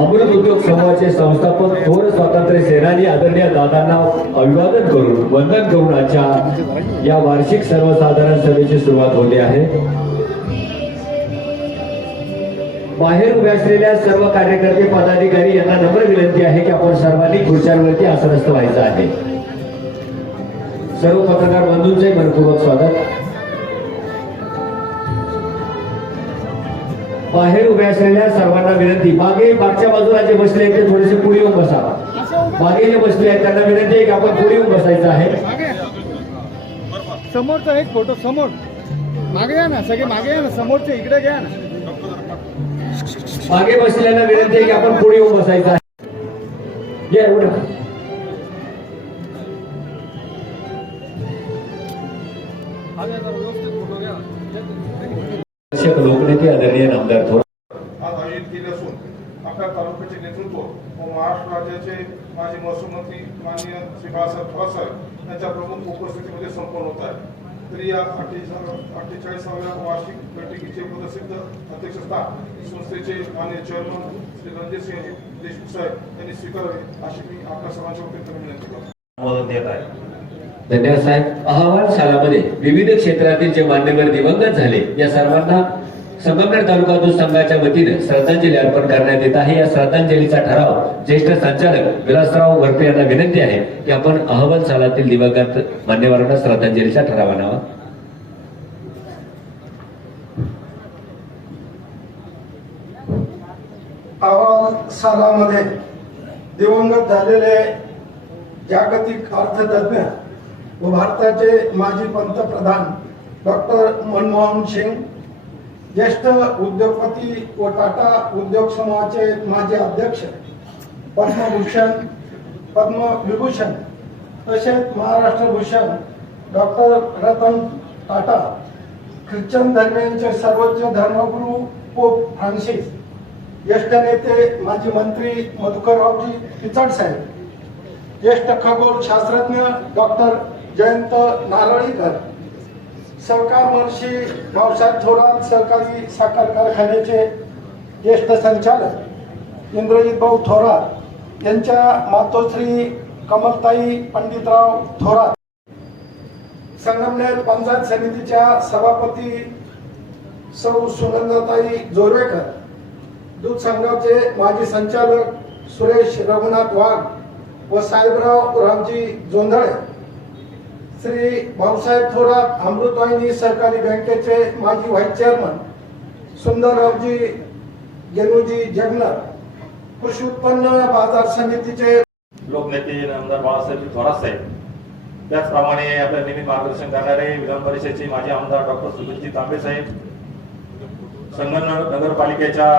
अमृत उद्योग समूहाचे संस्थापक थोर स्वातंत्र्य सेनानी आदरणीय दादांना अभिवादन करून वंदन करून आजच्या या वार्षिक सर्वसाधारण सभेची सुरुवात होते आहे. बाहेर उभे असलेल्या सर्व कार्यकर्ते पदाधिकारी यांना नम्र विनंती आहे की आपण सर्वांनी खुर्च्यांवरती आसनस्थ व्हायचं आहे. सर्व पत्रकार बंधूंचे मनपूर्वक स्वागत. बाहेर उभे असलेल्या सर्वांना विनंती. मागे मागच्या बाजूला जे बसले आहेत ते थोडेसे पुढे येऊन बसा. मागे जे बसले आहेत त्यांना विनंती आहे की आपण पुढे येऊन बसायचं आहे. समोरचा एक फोटो समोर. मागे या ना सगळे मागे या ना समोरचे इकडे घ्या ना. मागे बसलेल्यांना विनंती आहे की आपण पुढे येऊन बसायचं आहे. या एवढं. लोकनेते आदरणीय नामदार थोर आज आयोजित केले असून आपल्या तालुक्याचे नेतृत्व व महाराष्ट्र राज्याचे माजी महसूल मंत्री माननीय श्री बाळासाहेब थोरात यांच्या प्रमुख उपस्थितीमध्ये संपन्न होत आहे. तरी या अठ्ठेचाळीसाव्या वार्षिक बैठकीचे पदसिद्ध अध्यक्षस्थान संस्थेचे माननीय चेअरमन श्री रणजितसिंह देशमुख साहेब यांनी स्वीकारावे अशी मी आपल्या सर्वांच्या वतीने विनंती करतो. धन्यवाद साहेब. अहवाल शालामध्ये विविध क्षेत्रातील जे मान्यवर दिवंगत झाले या सर्वांना संगमनेर तालुका दूध संघाच्या वतीने श्रद्धांजली अर्पण करण्यात येत आहे. या श्रद्धांजलीचा ठराव ज्येष्ठ संचालक विलासराव वरपे यांना विनंती आहे की आपण अहवाल सालातील दिवंगत मान्यवरांना श्रद्धांजलीचा ठराव आणावा अहवाल सालामध्ये दिवंगत झालेले जागतिक अर्थतज्ञ व भारताचे माजी पंतप्रधान डॉक्टर मनमोहन सिंग ज्येष्ठ उद्योगपती व टाटा उद्योग समूहाचे माजी अध्यक्ष पद्मभूषण पद्मविभूषण तसेच महाराष्ट्र भूषण डॉक्टर रतन टाटा ख्रिश्चन धर्मियांचे सर्वोच्च धर्मगुरू पोप फ्रान्सिस ज्येष्ठ नेते माजी मंत्री मधुकररावजी पिचड साहेब ज्येष्ठ खगोल शास्त्रज्ञ डॉक्टर जयंत नारळीकर. सहकार महर्षी भावसाहेब थोरात सहकारी साखर कारखान्याचे ज्येष्ठ संचालक इंद्रजित भाऊ थोरात यांच्या मातोश्री कमलताई पंडितराव थोरात. संगमनेर पंचायत समितीच्या सभापती सौ सुनंदाताई जोरवेकर. दूध संघाचे माजी संचालक सुरेश रघुनाथ वाघ व साहेबराव रामजी जोंधळे. श्री भाऊसाहेब थोरात अमृतवाहिनी सहकारी बँकेचे माजी व्हाईस चेअरमन सुंदररावजी गेनुजी जगनर कृषी उत्पन्न बाजार समितीचे लोकनेते आमदार बाळासाहेब थोरात साहेब. त्याचप्रमाणे आपल्या नेहमी मार्गदर्शन करणारे विधान परिषदेचे माजी आमदार डॉक्टर सुधीरजी तांबे साहेब संगमनेर नगरपालिकेच्या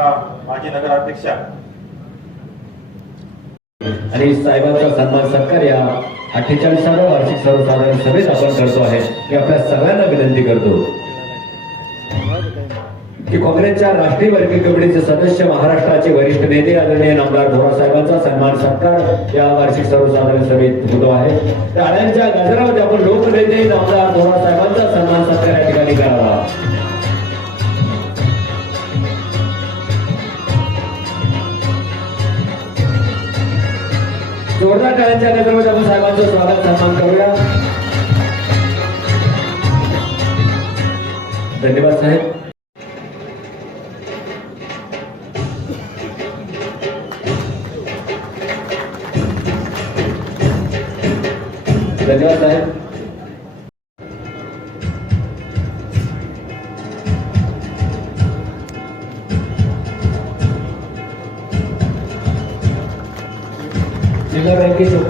माजी नगराध्यक्षा. आणि साहेबांचा सन्मान सत्कार या अठ्ठेचाळीसाव्या वार्षिक सर्वसाधारण सभेत आपण करतो आहे. मी आपल्या सगळ्यांना विनंती करतो की काँग्रेसच्या राष्ट्रीय वर्गीय कमिटीचे सदस्य महाराष्ट्राचे वरिष्ठ नेते आदरणीय नामदार भोरा साहेबांचा सन्मान सत्कार या वार्षिक सर्वसाधारण सभेत होतो आहे. टाळ्यांच्या गजरामध्ये आपण लोकनेते नामदार भोरा साहेबांचा सन्मान सत्कार या ठिकाणी करावा. जोरदार टाळ्यांच्या गजरामध्ये आपण साहेबांचं स्वागत सन्मान करूया. धन्यवाद साहेब. धन्यवाद साहेब.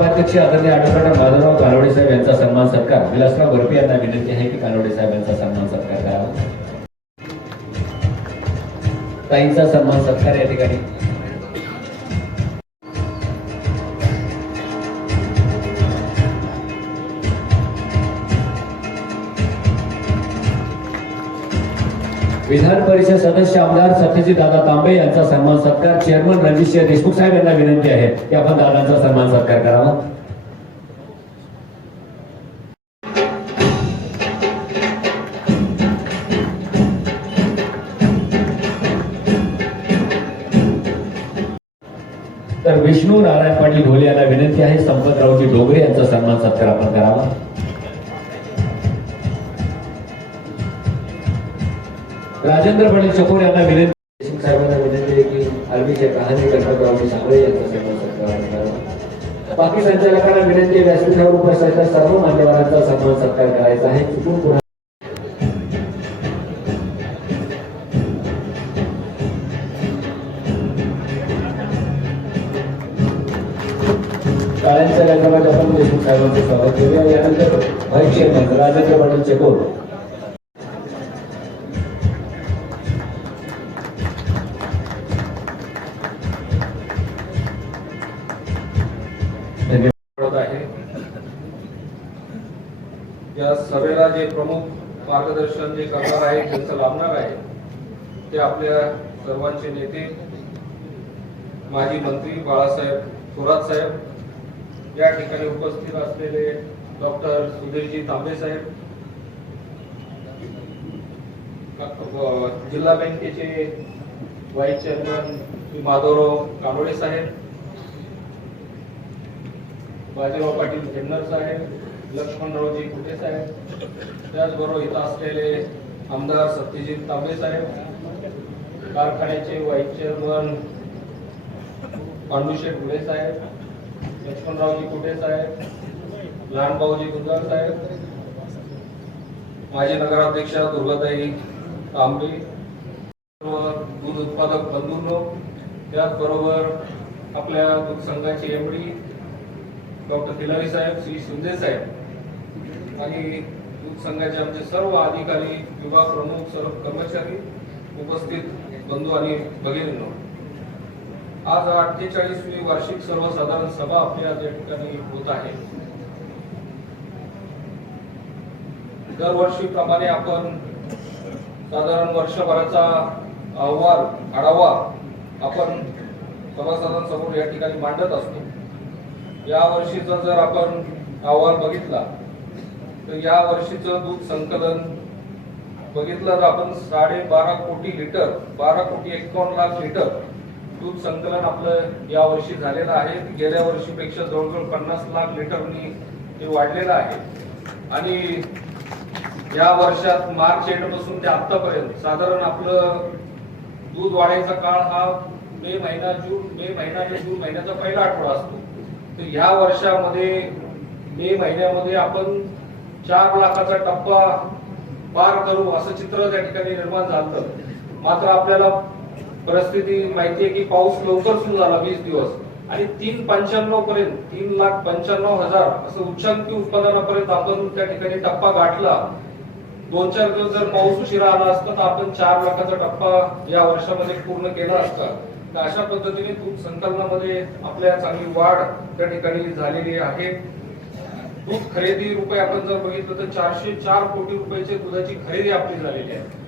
सभाध्यक्ष आदरणीय ॲडव्होकेट माधवराव कालोडे साहेब यांचा सन्मान सत्कार. विलासराव बर्फी यांना विनंती आहे की कालोडे साहेब यांचा सन्मान सत्कार करावा. ताईंचा सन्मान सत्कार या ठिकाणी. विधान परिषद सदस्य आमदार सत्यजित दादा तांबे यांचा सन्मान सत्कार चेअरमन रणजितसिंह देशमुख साहेब यांना विनंती आहे. की आपण दादांचा सन्मान सत्कार करावा. तर विष्णू नारायण पाटील ढोले यांना विनंती आहे. संपतरावजी डोंगरे यांचा सन्मान सत्कार आपण करावा. राजेंद्र पाटील चकोर यांना विनंती देशमुख साहेबांना विनंती आहे की आर्मीचे कहाणी गणपतरावजी सांगळे यांचा सन्मान सत्कार करावा बाकी संचालकांना विनंती आहे व्यासपीठावर उपस्थित सर्व मान्यवरांचा सन्मान सत्कार करायचा आहे. चुकून पुन्हा टाळ्यांच्या गजरात आपण देशमुख साहेबांचं स्वागत करूया. यानंतर व्हाईस चेअरमन राजेंद्र पाटील चकोर सभेला जे प्रमुख मार्गदर्शन जे करणार आहे ज्यांचं लाभणार आहे ते आपल्या सर्वांचे नेते माजी मंत्री बाळासाहेब थोरात साहेब या ठिकाणी उपस्थित असलेले डॉक्टर सुधीरजी तांबे साहेब जिल्हा बँकेचे व्हाईस चेअरमन श्री माधवराव कांबळे साहेब बाजीराव पाटील खेमनर साहेब लक्ष्मणरावजी कुठे साहेब? त्याचबरोबर इथं असलेले आमदार सत्यजित तांबे साहेब कारखान्याचे व्हाईस चेअरमन पांडुशेठ गुळे साहेब लक्ष्मणरावजी कुठे साहेब? लहानभाऊजी गुंजाळ साहेब माजी नगराध्यक्ष दुर्गाताई तांबे दूध उत्पादक बंधूंनो त्याचबरोबर आपल्या दूध संघाचे एमडी डॉक्टर तिलारी साहेब श्री शिंदे साहेब. आणि दूध संघाचे आमचे सर्व अधिकारी विभाग प्रमुख सर्व कर्मचारी उपस्थित बंधू आणि भगिनींनो. आज अठ्ठेचाळीसवी वार्षिक सर्वसाधारण सभा आपल्या या ठिकाणी होत आहे. दरवर्षीप्रमाणे आपण साधारण वर्षभराचा अहवाल आढावा आपण सभासदां समोर या ठिकाणी मांडत असतो. या वर्षीचा जर आपण अहवाल बघितला तर या वर्षीचं दूध संकलन बघितलं तर आपण साडे बारा कोटी लिटर बारा कोटी एकावन्न लाख लिटर दूध संकलन आपलं या वर्षी झालेलं आहे. गेल्या वर्षीपेक्षा जवळजवळ पन्नास लाख लिटरनी ते वाढलेलं आहे. आणि या वर्षात मार्च एंडपासून ते आतापर्यंत साधारण आपलं दूध वाढायचा काळ हा मे महिना जून मे महिना आणि जून महिन्याचा पहिला आठवडा असतो. तर ह्या वर्षामध्ये मे महिन्यामध्ये आपण चार लाखाचा टप्पा पार करू असं चित्र त्या ठिकाणी निर्माण झालं. मात्र आपल्याला परिस्थिती माहिती आहे की पाऊस लवकर सुरू झाला वीस दिवस. आणि तीन पंच्याण्णव पर्यंत तीन लाख पंच्याण्णव हजार असं उच्चांकी उत्पादनापर्यंत आपण त्या ठिकाणी टप्पा गाठला. दोन चार दिवस जर पाऊस उशिरा आला असता तर आपण चार लाखाचा टप्पा या वर्षामध्ये पूर्ण केला असता. तर अशा पद्धतीने दूध संकलनामध्ये आपल्या चांगली वाढ त्या ठिकाणी झालेली आहे. दूध खरेदी रुपये आपण जर बघितलं तर चारशे चार कोटी रुपयाची दुधाची खरेदी आपली झालेली आहे.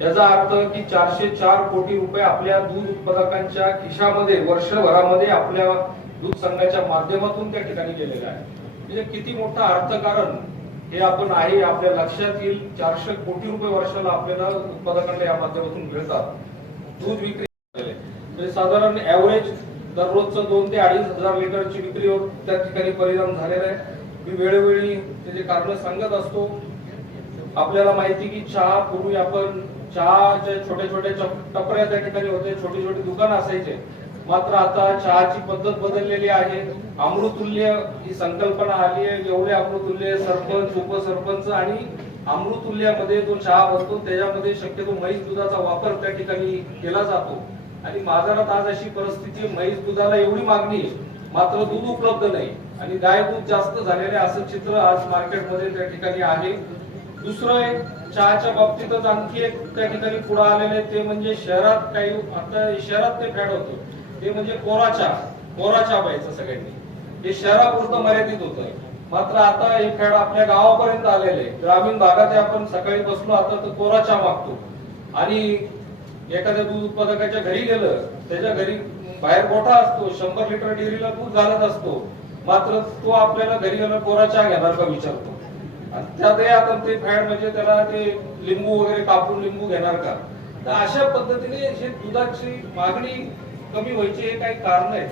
याचा अर्थ की चारशे चार कोटी रुपये आपल्या दूध उत्पादकांच्या खिशामध्ये वर्षभरामध्ये आपल्या दूध संघाच्या माध्यमातून त्या ठिकाणी गेलेलं आहे म्हणजे किती मोठं अर्थकारण हे आपण आहे आपल्या लक्षात येईल. चारशे कोटी रुपये वर्षाला आपल्याला उत्पादकांना या माध्यमातून मिळतात. दूध विक्री म्हणजे साधारण ऍव्हरेज दररोजचं दोन ते अडीच हजार लिटरची विक्रीवर त्या ठिकाणी परिणाम झालेला आहे. मी वेळोवेळी त्याचे कारण सांगत असतो आपल्याला माहिती की चहा पूर्वी आपण चहाच्या छोट्या छोट्या टपऱ्या त्या ठिकाणी होते छोटे छोटे दुकान असायचे. मात्र आता चहाची पद्धत बदललेली आहे. अमृतुल्य ही संकल्पना आली आहे एवढे अमृतुल्य सरपंच उपसरपंच आणि अमृतुल्यामध्ये जो चहा बनतो त्याच्यामध्ये शक्यतो म्हैस दुधाचा वापर त्या ठिकाणी केला जातो. आणि बाजारात आज अशी परिस्थिती म्हैस दुधाला एवढी मागणी आहे, मात्र दूध उपलब्ध नाही. आणि गाय दूध जास्त झालेले असं चित्र आज मार्केटमध्ये त्या ठिकाणी आहे. दुसरं एक चहाच्या बाबतीतच आणखी एक त्या ठिकाणी पुढे आलेले ते म्हणजे शहरात काही आता शहरात ते फॅड होतं. ते म्हणजे कोरा चहा कोरा चहा प्यायचं सगळ्यांनी. हे शहरापुरतं मर्यादित होतं. मात्र आता हे फॅड आपल्या गावापर्यंत आलेले ग्रामीण भागात आपण सकाळी बसलो आता तर कोरा चहा मागतो. आणि एखाद्या दूध उत्पादकाच्या घरी गेलं त्याच्या घरी बाहेर गोठा असतो शंभर लिटर डेअरीला दूध घालत असतो. मात्र तो आपल्याला घरी गेला कोरा चहा घेणार का विचारतो. आणि त्यातही आता ते फॅड म्हणजे त्याला ते लिंबू वगैरे कापून लिंबू घेणार का? तर अशा पद्धतीने जे दुधाची मागणी कमी व्हायची हे काही कारण आहे.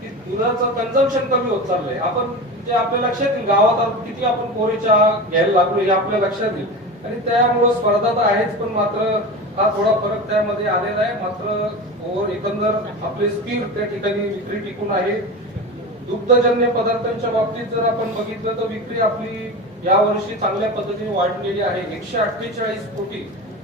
की दुधाचं कन्झम्पशन कमी होत चाललंय. आपण जे आपल्या लक्षात येईल गावात किती आपण कोरेच्या घ्यायला लागलो हे आपल्या लक्षात येईल. आणि त्यामुळं स्पर्धा तर आहेच पण मात्र हा थोडा फरक त्यामध्ये आलेला आहे. मात्र ओव्हर एकंदर आपले स्थिर त्या ठिकाणी विक्री टिकून आहे. दुग्धजन्य पदार्थांच्या बाबतीत जर आपण बघितलं तर विक्री आपली या वर्षी चांगल्या पद्धतीने वाढलेली आहे. एकशे अठ्ठेचाळीस कोटी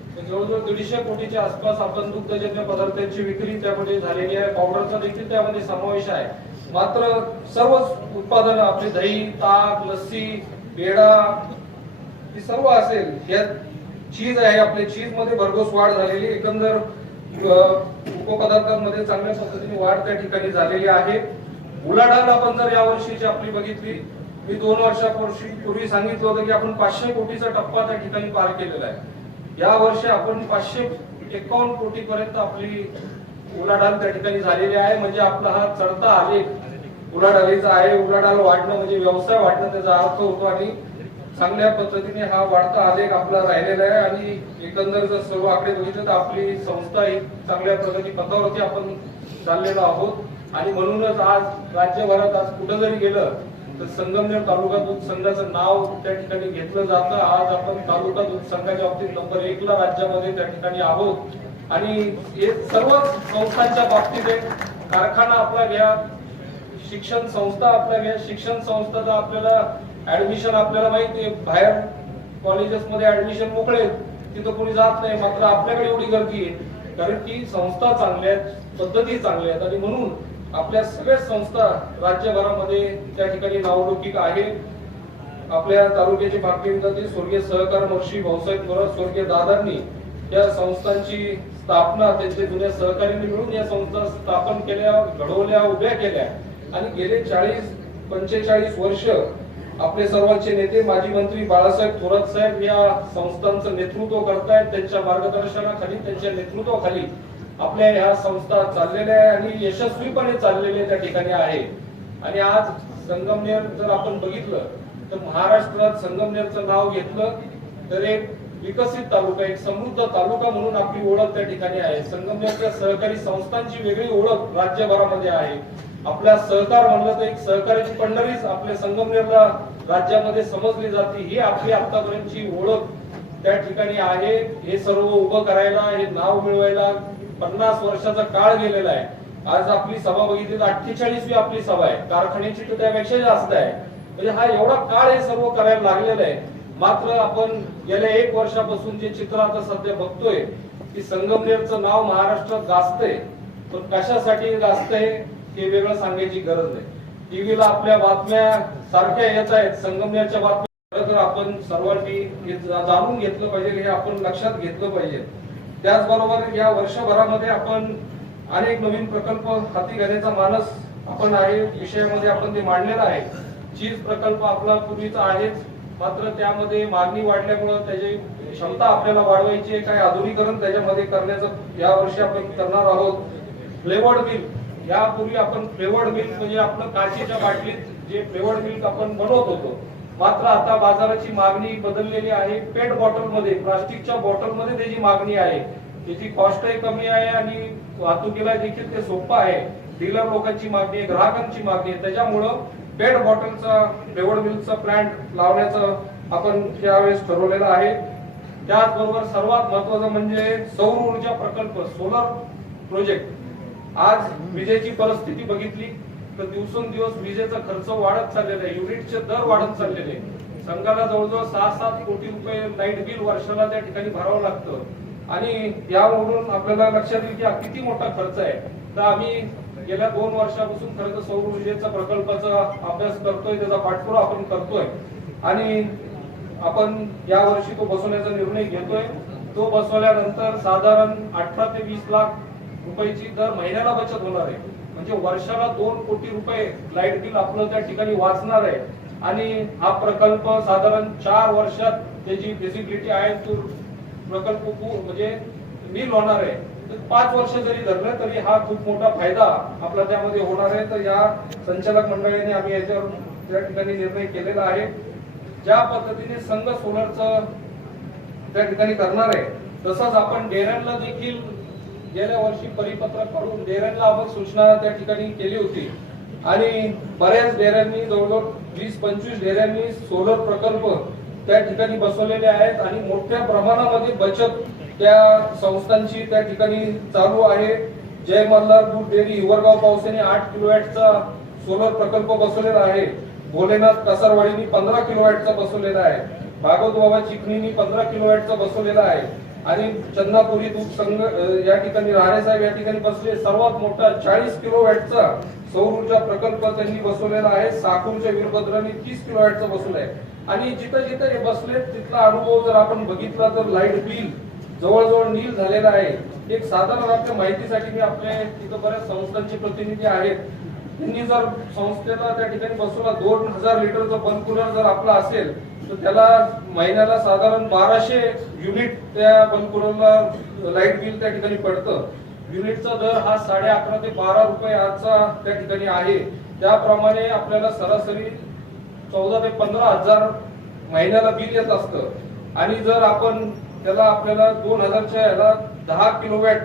म्हणजे जवळजवळ दीडशे कोटीच्या आसपास आपण दुग्धजन्य पदार्थांची विक्री त्यामध्ये झालेली आहे. पावडरचा देखील त्यामध्ये समावेश आहे. मात्र सर्व उत्पादन आपले दही ताक लस्सी पेढा ही सर्व असेल यात चीज आहे आपले चीजमध्ये भरघोस वाढ झालेली एकंदर उपपदार्थांमध्ये चांगल्या पद्धतीने वाढ त्या ठिकाणी झालेली आहे. उलाढाल आपण जर या वर्षीची आपली बघितली मी दोन वर्षापूर्वी पूर्वी सांगितलं होतं की आपण पाचशे कोटीचा टप्पा त्या ठिकाणी पार केलेला आहे. या वर्षी आपण पाचशे एकावन्न कोटी पर्यंत आपली उलाढाल त्या ठिकाणी झालेली आहे. म्हणजे आपला हा चढता आलेख उलाढालीचा आहे. उलाढाल वाढणं म्हणजे व्यवसाय वाढणं त्याचा अर्थ होतो आणि चांगल्या पद्धतीने हा वाढता आलेख आपला राहिलेला आहे. आणि एकंदर जर सर्व आकडे बघितले तर आपली संस्था ही चांगल्या प्रगती पथावरती आपण चाललेलो आहोत. आणि म्हणूनच आज राज्यभरात आज कुठं जरी गेलं तर संगमनेर तालुका दूध संघाचं नाव त्या ठिकाणी घेतलं जातं. आज आपण तालुका दूध संघाच्या बाबतीत नंबर एक ला राज्यामध्ये त्या ठिकाणी आहोत. आणि हे सर्व संस्थांच्या बाबतीत एक कारखाना आपला घ्या शिक्षण संस्था आपल्या घ्या. शिक्षण संस्थाचं आपल्याला ऍडमिशन आपल्याला माहिती आहे. बाहेर कॉलेजेस मध्ये ऍडमिशन मोकळे तिथं कोणी जात नाही. मात्र आपल्याकडे एवढी गर्दी आहे. कारण की संस्था चांगल्या आहेत पद्धती चांगल्या आहेत. आणि म्हणून आपल्या सगळ्या संस्था राज्यभरामध्ये त्या ठिकाणी नावलौकिक आहे आपल्या तालुक्याचे भारतीय स्वर्गीय सहकार महर्षी भाऊसाहेब थोरात स्वर्गीय दादांनी या संस्थांची स्थापना त्यांचे जुन्या सहकार्यांनी मिळून या संस्था स्थापन केल्या घडवल्या उभ्या केल्या. आणि गेले चाळीस पंचेचाळीस वर्ष आपले सर्वांचे नेते माजी मंत्री बाळासाहेब थोरात साहेब या संस्थांचं नेतृत्व करतायत त्यांच्या मार्गदर्शनाखाली त्यांच्या नेतृत्वाखाली आपल्या ह्या संस्था चाललेल्या आहे आणि यशस्वीपणे चाललेल्या त्या ठिकाणी आहे. आणि आज संगमनेर जर आपण बघितलं तर महाराष्ट्रात संगमनेरचं नाव घेतलं तर एक विकसित तालुका एक समृद्ध तालुका म्हणून आपली ओळख त्या ठिकाणी आहे. संगमनेरच्या सहकारी संस्थांची वेगळी ओळख राज्यभरामध्ये आहे. आपल्या सहकार म्हणलं तर एक सहकार्याची पंढरीच आपल्या संगमनेरला राज्यामध्ये समजली जाते. ही आपली आतापर्यंतची ओळख त्या ठिकाणी आहे. हे सर्व उभं करायला हे नाव मिळवायला पन्नास वर्षाचा काळ गेलेला आहे. आज आपली सभा बघितली तर अठ्ठेचाळीसवी आपली सभा आहे. कारखान्याची तर त्यापेक्षा जास्त आहे. म्हणजे हा एवढा काळ हे सर्व करायला लागलेला आहे. मात्र आपण गेल्या एक वर्षापासून जे चित्र आता सध्या बघतोय की संगमनेरचं नाव महाराष्ट्रात गाजतंय पण कशासाठी गाजतंय हे वेगळं सांगायची गरज नाही. टीव्हीला आपल्या बातम्या सारख्या येत आहेत. संगमनेरच्या बातम्या खरं तर आपण सर्वांनी जाणून घेतलं पाहिजे हे आपण लक्षात घेतलं पाहिजे. त्याचबरोबर या वर्षभरामध्ये आपण अनेक नवीन प्रकल्प हाती घेण्याचा मानस आपण आहे विषयामध्ये आपण ते मांडलेलं आहे. चीज प्रकल्प आपला पूर्वीचा आहेच मात्र त्यामध्ये मागणी वाढल्यामुळं त्याची क्षमता आपल्याला वाढवायची आहे काय आधुनिकरण त्याच्यामध्ये करण्याचं या वर्षी आपण करणार आहोत. फ्लेवर्ड मिल्क यापूर्वी आपण फ्लेवर्ड मिल्क म्हणजे आपलं काचेच्या बाटलीत जे फ्लेवर्ड मिल्क आपण बनवत होतो मात्र आता बाजाराची मागणी बदललेली आहे. पेट बॉटलमध्ये प्लास्टिकच्या बॉटलमध्ये त्याची मागणी आहे. त्याची कॉस्टही कमी आहे आणि वाहतुकीला देखील ते सोपं आहे. डीलर लोकांची मागणी आहे ग्राहकांची मागणी आहे. त्याच्यामुळं पेट बॉटलचा फ्लेवर्ड मिल्कचा प्लांट लावण्याचं आपण त्यावेळेस ठरवलेलं आहे. त्याचबरोबर सर्वात महत्वाचं म्हणजे सौर ऊर्जा प्रकल्प सोलर प्रोजेक्ट आज विजेची परिस्थिती बघितली. तर दिवसेंदिवस विजेचा खर्च वाढत चाललेला आहे. युनिटचे दर वाढत चाललेले आहे. संघाला जवळजवळ सहा सात कोटी रुपये लाइट बिल वर्षाला त्या ठिकाणी भरावं लागतं. आणि यावरून आपल्याला लक्षात येईल की हा किती मोठा खर्च आहे. तर आम्ही गेल्या दोन वर्षापासून खरं तर सौर ऊर्जेचा प्रकल्पाचा अभ्यास करतोय त्याचा पाठपुरावा आपण करतोय. आणि आपण या वर्षी तो बसवण्याचा निर्णय घेतोय. तो बसवल्यानंतर साधारण अठरा ते वीस लाख रुपयाची दर महिन्याला बचत होणार आहे. म्हणजे वर्षाला दोन कोटी रुपये लाइट बिल आपलं त्या ठिकाणी वाचणार आहे. आणि हा प्रकल्प साधारण चार वर्षात त्याची फिजिबिलिटी आहे तो प्रकल्प म्हणजे नील होणार आहे. तर पाच वर्ष जरी धरलं तरी हा खूप मोठा फायदा आपला त्यामध्ये होणार आहे. तर या संचालक मंडळाने आम्ही याच्यावर त्या ठिकाणी निर्णय केलेला आहे. ज्या पद्धतीने संघ सोलरचं त्या ठिकाणी करणार आहे तसंच आपण डेरनला देखील गेल्या वर्षी परिपत्रक करून डेऱ्यांना आपण सूचना त्या ठिकाणी केली होती. आणि बऱ्याच डेऱ्यांनी जवळजवळ वीस पंचवीस डेऱ्यांनी सोलर प्रकल्प त्या ठिकाणी बसवलेले आहेत आणि मोठ्या प्रमाणामध्ये बचत त्या संस्थांची त्या ठिकाणी चालू आहे. जय मल्हार दूध डेअरी हिवरगाव पावसाने आठ किलोवॅटचा सोलर प्रकल्प बसवलेला आहे. भोलेनाथ कसरवाडीनी पंधरा किलोवॅटचा बसवलेला आहे. भागवत बाबा चिखणीनी पंधरा किलोवॅटचा बसवलेला आहे. आणि चंदापुरी दूध संघ या ठिकाणी राणे साहेब या ठिकाणी बसले. सर्वात मोठा चाळीस किलोवॅटचा सौर ऊर्जा प्रकल्प त्यांनी बसवलेला आहे. साकूरच्या वीरभद्रांनी तीस किलोवॅटचा बसवला आहे. आणि जिथं जिथं हे बसले तिथला अनुभव जर आपण बघितला तर लाइट बिल जवळजवळ नील झालेला आहे. एक साधारण आपल्या माहितीसाठी मी आपले तिथं बऱ्याच संस्थांचे प्रतिनिधी आहेत. त्यांनी जर संस्थेला त्या ठिकाणी बसवला दोन हजार लिटरचा बल्ब कूलर जर आपला असेल तर त्याला महिन्याला साधारण बाराशे युनिट त्या बल्ब लाइट बिल त्या ठिकाणी पडतं. युनिटचा दर हा साडे अकरा ते बारा रुपये आजचा त्या ठिकाणी आहे. त्याप्रमाणे आपल्याला सरासरी चौदा ते पंधरा हजार महिन्याला बिल येत असतं. आणि जर आपण त्याला आपल्याला दोन हजारच्या याला दहा किलोवॅट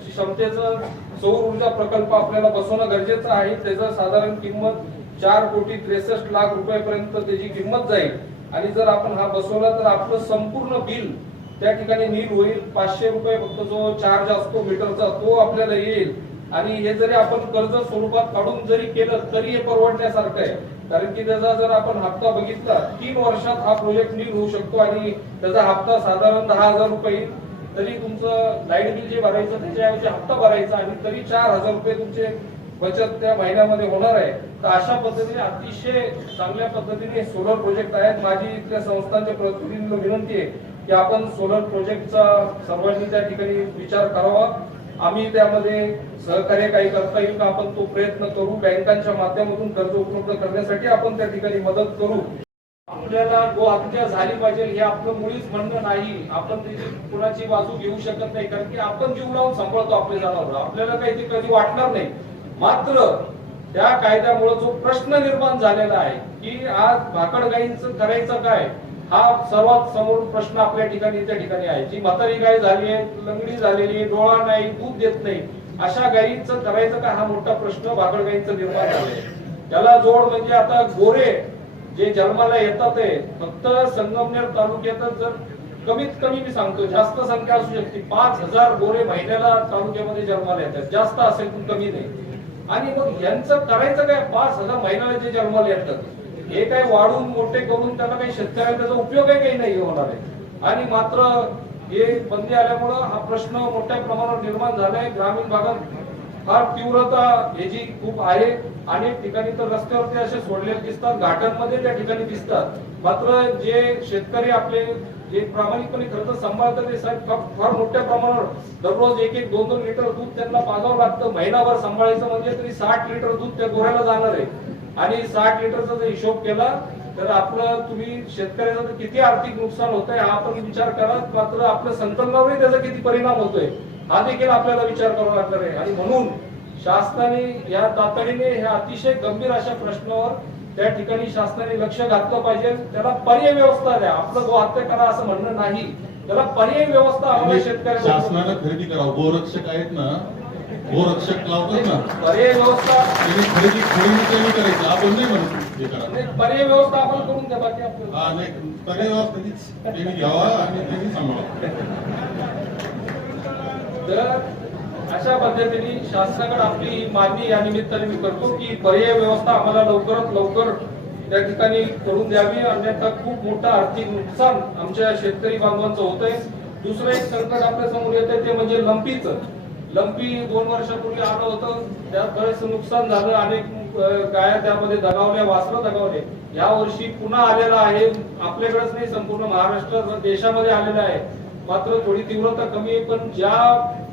क्षमतेचं सौर ऊर्जा प्रकल्प आपल्याला बसवणं गरजेचं आहे त्याचं साधारण किंमत चार कोटी त्रेसष्ट लाख रुपयापर्यंत त्याची किंमत जाईल. आणि जर आपण हा बसवला तर आपलं संपूर्ण बिल त्या ठिकाणी नील होईल. पाचशे रुपये फक्त जो चार्ज असतो मीटरचा तो आपल्याला येईल. आणि हे जरी आपण कर्ज स्वरूपात काढून जरी केलं तरी हे परवडण्यासारखं आहे. कारण की त्याचा जर आपण हप्ता बघितला तीन वर्षात हा प्रोजेक्ट नील होऊ शकतो आणि त्याचा हप्ता साधारण दहा हजार रुपये येईल. तरी तुमचं लाइट बिल जे भरायचं त्याच्याऐवजी हप्ता भरायचा आणि तरी चार हजार रुपये तुमचे बचत त्या महिन्यामध्ये होणार आहे. तर अशा पद्धतीने अतिशय चांगल्या पद्धतीने सोलर प्रोजेक्ट आहेत. माझी इथल्या संस्थांच्या प्रतिनिधींना विनंती आहे की आपण सोलर प्रोजेक्टचा सर्वांनी त्या ठिकाणी विचार करावा. आम्ही त्यामध्ये सहकार्य काही करता येईल का आपण तो प्रयत्न करू. बँकांच्या माध्यमातून कर्ज उपलब्ध करण्यासाठी आपण त्या ठिकाणी मदत करू. आपल्याला गो हत्या झाली पाहिजे हे आपलं मुळीच म्हणणं नाही. आपण त्याची कुणाची बाजू घेऊ शकत नाही. कारण की आपण जीव लावून सांभाळतो आपले जनावर आपल्याला काही ते कधी वाटणार नाही. मात्र त्या कायद्यामुळे जो प्रश्न निर्माण झालेला आहे की आज भाकड गाईंचं करायचं काय हा सर्वात समोर प्रश्न आपल्या ठिकाणी त्या ठिकाणी आहे. जी म्हातारी गाय झाली आहे लंगडी झालेली डोळा नाही दूध देत नाही अशा गायींच करायचं काय हा मोठा प्रश्न भाकड गायींचा निर्माण झालाय? त्याला जोड म्हणजे आता गोरे जे जन्माला येतात ते फक्त संगमनेर तालुक्यातच जर कमीत कमी मी सांगतो जास्त संख्या असू शकते. पाच हजार गोरे महिन्याला तालुक्यामध्ये जन्माला येतात. जास्त असेल पण कमी नाही. आणि मग यांचं करायचं काय? पाच हजार महिन्याला जे जन्माला येतात. हे काय वाढून मोठे करून त्याला काही शेतकऱ्याला त्याचा आहे काही नाही होणार आहे. आणि मात्र हे बंदी आल्यामुळं हा प्रश्न मोठ्या प्रमाणावर निर्माण झालाय. ग्रामीण भागात फार तीव्रता ह्याची खूप आहे. अनेक ठिकाणी तर रस्त्यावरती असे सोडलेले दिसतात. घाटांमध्ये त्या ठिकाणी दिसतात. मात्र जे शेतकरी आपले जे प्रामाणिकपणे खर्च सांभाळतात ते साहेब फार- फार मोठ्या प्रमाणावर. दररोज एक एक दोन दोन लिटर दूध त्यांना पाजावं लागतं. महिनाभर सांभाळायचं म्हणजे तरी साठ लिटर दूध त्या गोऱ्याला जाणार आहे. आणि साठ लिटरचा जर हिशोब केला तर आपलं तुम्ही शेतकऱ्याचं तर किती आर्थिक नुकसान होत आहे हा आपण विचार करा. मात्र आपल्या संकलनावरही त्याचा किती परिणाम होतोय हा देखील आपल्याला विचार करावा लागणार आहे. आणि म्हणून शासनाने या तातडीने ह्या अतिशय गंभीर अशा प्रश्नावर त्या ठिकाणी शासनाने लक्ष घातलं पाहिजे. त्याला पर्याय व्यवस्था द्या. आपलं गोहत्या करा असं म्हणणं नाही. त्याला पर्याय व्यवस्था आम्हाला शेतकऱ्यांना. शासनानं खरेदी करावं. गोरक्षक आहेत ना गोरक्षक लावतात ना. पर्याय व्यवस्था खरेदी खरेदी त्यांनी करायची. आपण नाही म्हणतो पर्याय व्यवस्था आपण करून द्या बाकी नाही पर्याय त्यांनी घ्यावा आणि त्यांनी सांभाळावं तर अशा पद्धतीने शासनाकडे आपली ही मागणी या निमित्ताने मी करतो की पर्याय व्यवस्था आम्हाला लवकरात लवकर त्या ठिकाणी करून द्यावी. अन्यथा खूप मोठं आर्थिक नुकसान आमच्या शेतकरी बांधवांचं होतंय. दुसरं एक संकट आपल्यासमोर येत आहे ते म्हणजे लंपीचं. लंपी दोन वर्षापूर्वी आलं होतं. त्यात बरेच नुकसान झालं. अनेक गाया त्यामध्ये दगावल्या वासरं दगावले. या वर्षी पुन्हा आलेला आहे. आपल्याकडेच नाही संपूर्ण महाराष्ट्र देशामध्ये आलेला आहे. मात्र थोडी तीव्रता कमी आहे पण ज्या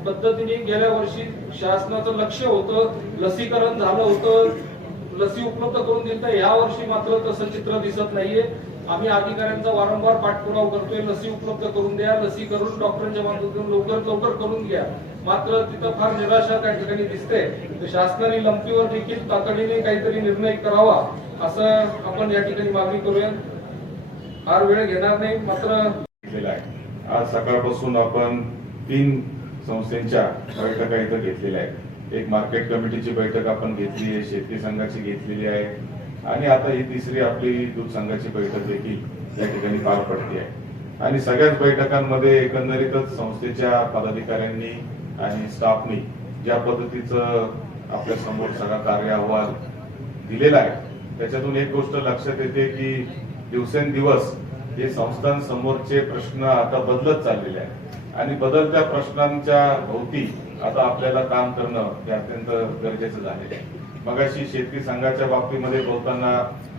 पद्धतीने गेल्या वर्षी शासनाचं लक्ष होतं लसीकरण झालं होतं लसी उपलब्ध करून दिलं तर या वर्षी मात्र तसं चित्र दिसत नाहीये. आम्ही अधिकाऱ्यांचा वारंवार पाठपुरावा करतोय लसी उपलब्ध करून द्या लसी करून डॉक्टरांच्या माध्यमातून लवकर लवकर करून घ्या. मात्र तिथं फार निराशा त्या ठिकाणी दिसते. तर शासनाने लंपीवर देखील तातडीने काहीतरी निर्णय करावा असं आपण या ठिकाणी मागणी करूया. फार वेळ घेणार नाही मात्र आज सकाळपासून आपण तीन संस्थेच्या बैठका इथं घेतलेल्या आहेत. एक मार्केट कमिटीची बैठक आपण घेतली आहे शेतकरी संघाची घेतलेली आहे. आणि आता ही तिसरी आपली दूध संघाची बैठक देखील या ठिकाणी पार पडते आहे. आणि सगळ्याच बैठकांमध्ये एकंदरीतच संस्थेच्या पदाधिकाऱ्यांनी आणि स्टाफनी ज्या पद्धतीचं आपल्यासमोर सगळा कार्य अहवाल दिलेला आहे त्याच्यातून एक गोष्ट लक्षात येते की दिवसेंदिवस हे संस्थांसमोरचे प्रश्न आता बदलत चाललेले आहेत. आणि बदलत्या प्रश्नांच्या भोवती आता आपल्याला काम करणं हे अत्यंत गरजेचं झालेलं आहे. मगाशी शेतकरी संघाच्या बाबतीमध्ये बोलताना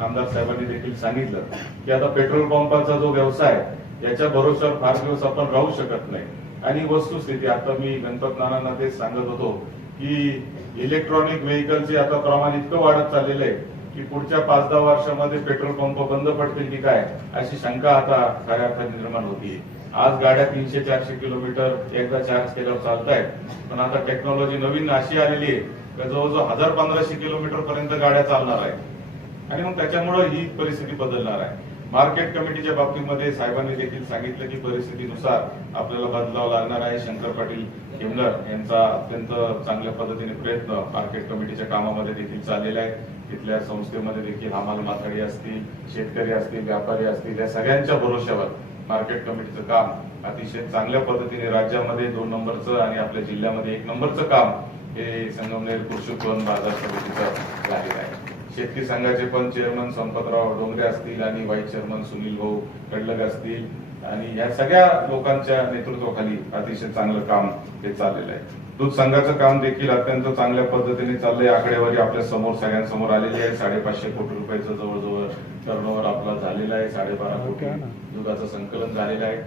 आमदार साहेबांनी देखील सांगितलं की आता पेट्रोल पंपाचा जो व्यवसाय याच्या भरोश्यावर फार दिवस आपण राहू शकत नाही. आणि वस्तुस्थिती आता मी गणपत नानांना ते सांगत होतो की इलेक्ट्रॉनिक व्हेकलचे आता प्रमाण इतकं वाढत चाललेलं आहे की पुढच्या पाच दहा वर्षामध्ये पेट्रोल पंप बंद पडतील की काय अशी शंका आता खऱ्या अर्थाने निर्माण होतीये. आज गाड्या तीनशे चारशे किलोमीटर एकदा चार्ज केल्यावर चालत आहेत पण आता टेक्नॉलॉजी नवीन अशी आलेली आहे की जवळजवळ हजार पंधराशे किलोमीटर पर्यंत गाड्या चालणार आहेत. आणि मग त्याच्यामुळे ही परिस्थिती बदलणार आहे. मार्केट कमिटीच्या बाबतीमध्ये साहेबांनी देखील सांगितलं की परिस्थितीनुसार आपल्याला बदलावं लागणार आहे. शंकर पाटील किमलर यांचा अत्यंत चांगल्या पद्धतीने प्रयत्न मार्केट कमिटीच्या कामामध्ये देखील चाललेला आहे. तिथल्या संस्थेमध्ये देखील हमाल माथाडी असतील शेतकरी असतील व्यापारी असतील या सगळ्यांच्या भरोश्यावर मार्केट कमिटीचं काम अतिशय चांगल्या पद्धतीने राज्यामध्ये दोन नंबरचं आणि आपल्या जिल्ह्यामध्ये एक नंबरचं काम हे संगमनेर कृषी उत्पन्न बाजार समितीचं झालेलं आहे. शेतकरी संघाचे पण चेअरमन संपतराव डोंगरे असतील आणि व्हाईस चेअरमन सुनील भाऊ कडलग असतील आणि या सगळ्या लोकांच्या नेतृत्वाखाली अतिशय चांगलं काम हे चाललेलं आहे. दूध संघाचं काम देखील अत्यंत चांगल्या पद्धतीने चाललंय. आकडेवारी आपल्यासमोर सगळ्यांसमोर आलेली आहे. साडेपाचशे कोटी रुपयाचं जवळजवळ टर्नओव्हर आपला झालेला आहे. साडेबारा कोटी दुधाचं संकलन झालेलं आहे.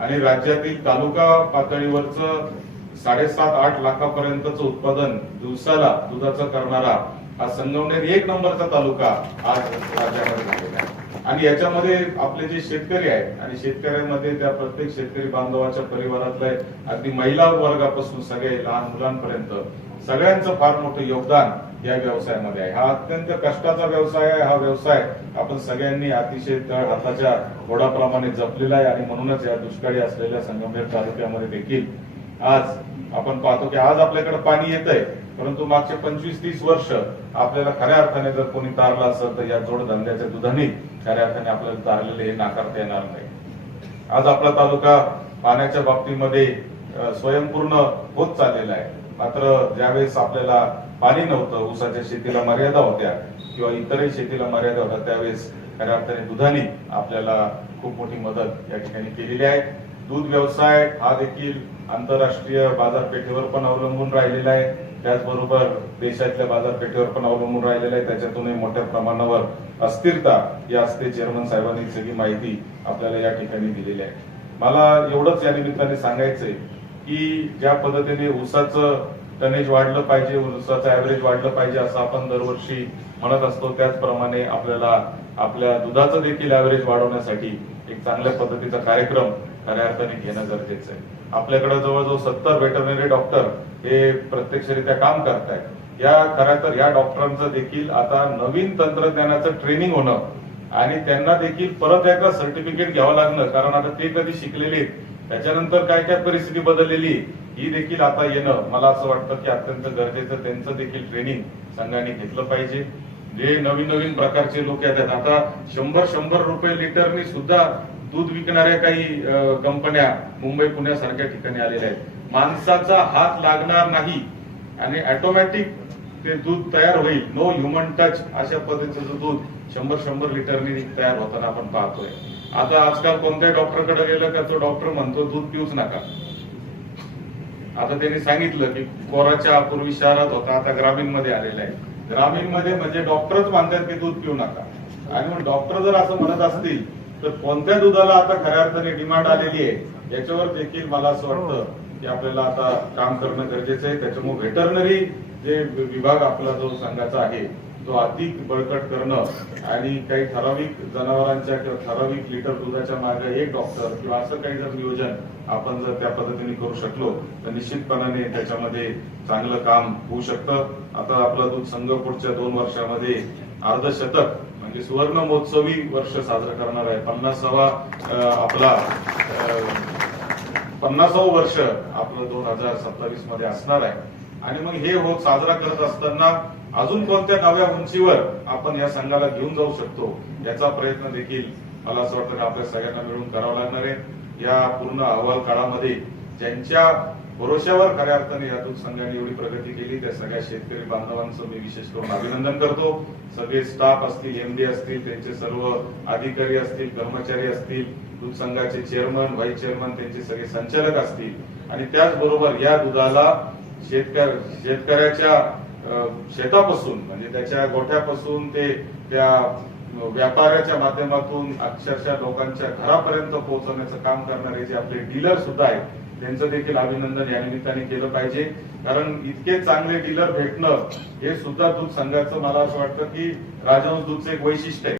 आणि राज्यातील तालुका पातळीवरचं साडेसात आठ लाखापर्यंतचं उत्पादन दिवसाला दुधाचं करणारा हा संगमनेर एक नंबरचा तालुका आज राज्यामध्ये झालेला आहे. आणि याच्यामध्ये आपले जे शेतकरी आहेत आणि शेतकऱ्यांमध्ये त्या प्रत्येक शेतकरी बांधवाच्या परिवारातले अगदी महिला वर्गापासून सगळे लहान मुलांपर्यंत सगळ्यांचं फार मोठं योगदान या व्यवसायामध्ये आहे. हा अत्यंत कष्टाचा व्यवसाय आहे. हा व्यवसाय आपण सगळ्यांनी अतिशय तळ हाताच्या घोडाप्रमाणे जपलेला आहे आणि म्हणूनच या दुष्काळी असलेल्या संगमनेर तालुक्यामध्ये देखील आज आपण पाहतो की आज आपल्याकडे पाणी येत आहे परंतु मागचे पंचवीस तीस वर्ष आपल्याला खऱ्या अर्थाने जर कोणी तारलं असेल तर या जोडधंद्याच्या दुधाने खऱ्या अर्थाने आपल्याला तारलेले हे नाकारता येणार नाही. आज आपला तालुका पाण्याच्या बाबतीमध्ये स्वयंपूर्ण होत चाललेला आहे. मात्र ज्यावेळेस आपल्याला पाणी नव्हतं ऊसाच्या शेतीला मर्यादा होत्या किंवा इतरही शेतीला मर्यादा होत्या त्यावेळेस खऱ्या अर्थाने दुधाने आपल्याला खूप मोठी मदत या ठिकाणी केलेली आहे. दूध व्यवसाय हा देखील आंतरराष्ट्रीय बाजारपेठेवर पण अवलंबून राहिलेला आहे. त्याचबरोबर देशातल्या बाजारपेठेवर पण अवलंबून राहिलेला आहे. त्याच्यातूनही मोठ्या प्रमाणावर अस्थिरता या असते. चेअरमन साहेबांनी सगळी माहिती आपल्याला या ठिकाणी दिलेली आहे. मला एवढंच या निमित्ताने सांगायचंय की ज्या पद्धतीने ऊसाचं टनेज वाढलं पाहिजे ऊसाचं ऍव्हरेज वाढलं पाहिजे असं आपण दरवर्षी म्हणत असतो. त्याचप्रमाणे आपल्याला आपल्या दुधाचं देखील ऍव्हरेज वाढवण्यासाठी एक चांगल्या पद्धतीचा कार्यक्रम खऱ्या अर्थाने घेणं गरजेचं आहे. आपल्याकडे जवळजवळ सत्तर वेटरनरी डॉक्टर हे प्रत्यक्षरित्या काम करतायत. या खऱ्या तर या डॉक्टरांचं देखील आता नवीन तंत्रज्ञानाचं ट्रेनिंग होणं आणि त्यांना देखील परत एकदा सर्टिफिकेट घ्यावं लागणं कारण आता ते कधी शिकलेले आहेत. त्याच्यानंतर काय काय परिस्थिती बदललेली ही देखील आता येणं मला असं वाटतं की अत्यंत गरजेचं त्यांचं देखील ट्रेनिंग संघाने घेतलं पाहिजे. जे नवीन नवीन प्रकारचे लोक आहेत आता शंभर शंभर रुपये लिटरनी सुद्धा दूध विकणाऱ्या काही कंपन्या मुंबई पुण्यासारख्या ठिकाणी आलेल्या आहेत. माणसाचा हात लागणार नाही आणि ऑटोमॅटिक ते दूध तयार होईल. नो ह्युमन टच अशा पद्धतीचं दूध शंभर शंभर लिटरनी तयार होताना आपण पाहतोय. आता आजकाल कोणत्याही डॉक्टरकडे गेलं का तो डॉक्टर म्हणतो दूध पिऊच नका. आता त्यांनी सांगितलं की कोराच्या पूर्वी शहरात होता आता ग्रामीणमध्ये आलेला आहे. ग्रामीणमध्ये म्हणजे डॉक्टरच मानतात की दूध पिऊ नका. आणि मग डॉक्टर जर असं म्हणत असतील तर कोणत्या दुधाला आता खऱ्या अर्थाने डिमांड आलेली आहे याच्यावर देखील मला असं वाटतं की आपल्याला आता काम करणं गरजेचं आहे. त्याच्यामुळे व्हेटरनरी जे विभाग आपला जो संघाचा आहे तो अधिक बळकट करणं आणि काही ठराविक जनावरांच्या किंवा ठराविक लिटर दुधाच्या मागे एक डॉक्टर किंवा असं काही जर नियोजन आपण जर त्या पद्धतीने करू शकलो तर निश्चितपणाने त्याच्यामध्ये चांगलं काम होऊ शकतं. आता आपला दूध संघ पुढच्या दोन वर्षामध्ये अर्धशतक म्हणजे सुवर्ण महोत्सवी वर्ष साजरं करणार आहे. पन्नासावा आपला पन्नासावं वर्ष आपलं दोन हजार सत्तावीसमध्ये असणार आहे. आणि मग हे होत साजरा करत असताना अजून कोणत्या नव्या उंचीवर आपण या संघाला घेऊन जाऊ शकतो याचा प्रयत्न देखील मला असं वाटतं की आपल्या सगळ्यांना मिळून करावा लागणार आहे. या पूर्ण अहवाल काळामध्ये ज्यांच्या भरोश्यावर खऱ्या अर्थाने या दूध संघाने एवढी प्रगती केली. त्या सगळ्या शेतकरी बांधवांचं मी विशेष करून अभिनंदन करतो. सगळे स्टाफ असतील एमडी असतील त्यांचे सर्व अधिकारी असतील कर्मचारी असतील दूध संघाचे चेअरमन व्हाईस चेअरमन त्यांचे सगळे संचालक असतील. आणि त्याचबरोबर या दुधाला शेतकऱ्या शेतकऱ्याच्या शेतापासून म्हणजे त्याच्या गोठ्यापासून ते त्या व्यापाऱ्याच्या माध्यमातून अक्षरशः लोकांच्या घरापर्यंत पोहोचवण्याचं काम करणारे जे आपले डीलर सुद्धा आहेत त्यांचं देखील अभिनंदन या निमित्ताने केलं पाहिजे. कारण इतके चांगले डीलर भेटणं हे सुद्धा दूध संघाचं मला असं वाटतं की राजहंस दूधचं एक वैशिष्ट्य आहे.